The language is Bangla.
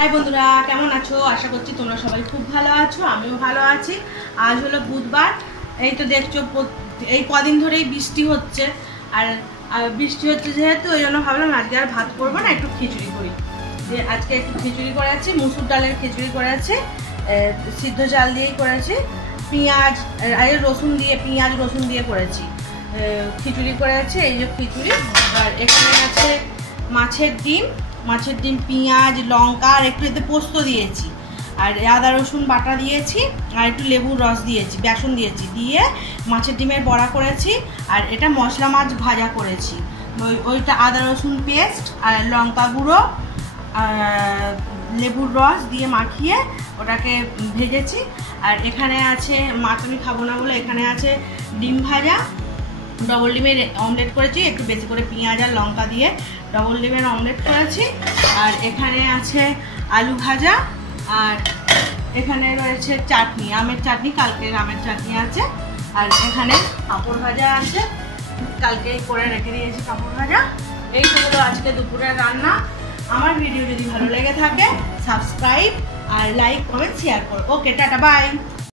হাই বন্ধুরা, কেমন আছো? আশা করছি তোমরা সবাই খুব ভালো আছো, আমিও ভালো আছি। আজ হলো বুধবার। এই তো দেখছো এই কদিন ধরেই বৃষ্টি হচ্ছে, আর বৃষ্টি হচ্ছে যেহেতু ওই জন্য ভাবলাম আজকে আর ভাত করবো না, একটু খিচুড়ি করি। আজকে একটু খিচুড়ি করেছি, মুসুর ডালের খিচুড়ি করেছি, সিদ্ধ চাল দিয়েই করেছি, পেঁয়াজ আর রসুন দিয়ে পেঁয়াজ রসুন দিয়ে করেছি খিচুড়ি করেছি। এই যে খিচুড়ি। আর এখানে আছে মাছের ডিম, পেঁয়াজ লঙ্কা আর একটু এতে পোস্ত দিয়েছি, আর আদা রসুন বাটা দিয়েছি, আর একটু লেবুর রস দিয়েছি, বেসন দিয়েছি, দিয়ে মাছের ডিমের বড়া করেছি। আর এটা মশলা মাছ ভাজা করেছি, ওইটা আদা রসুন পেস্ট আর লঙ্কা গুঁড়ো লেবুর রস দিয়ে মাখিয়ে ওটাকে ভেজেছি। আর এখানে আছে মাছ আমি খাবো না বলে এখানে আছে ডিম ভাজা, ডবল ডিমের অমলেট করেছি, একটু বেশি করে পেঁয়াজ আর লঙ্কা দিয়ে ডবল ডিমের অমলেট করেছি। আর এখানে আছে আলু ভাজা, আর এখানে রয়েছে চাটনি, আমের চাটনি, কালকের আমের চাটনি আছে। আর এখানে পাঁপড় ভাজা আছে, কালকেই করে রেখে দিয়েছি পাঁপড় ভাজা। এই তো হলো আজকে দুপুরের রান্না। আমার ভিডিও যদি ভালো লেগে থাকে সাবস্ক্রাইব আর লাইক কমেন্ট শেয়ার করো। ওকে, টাটা, বাই।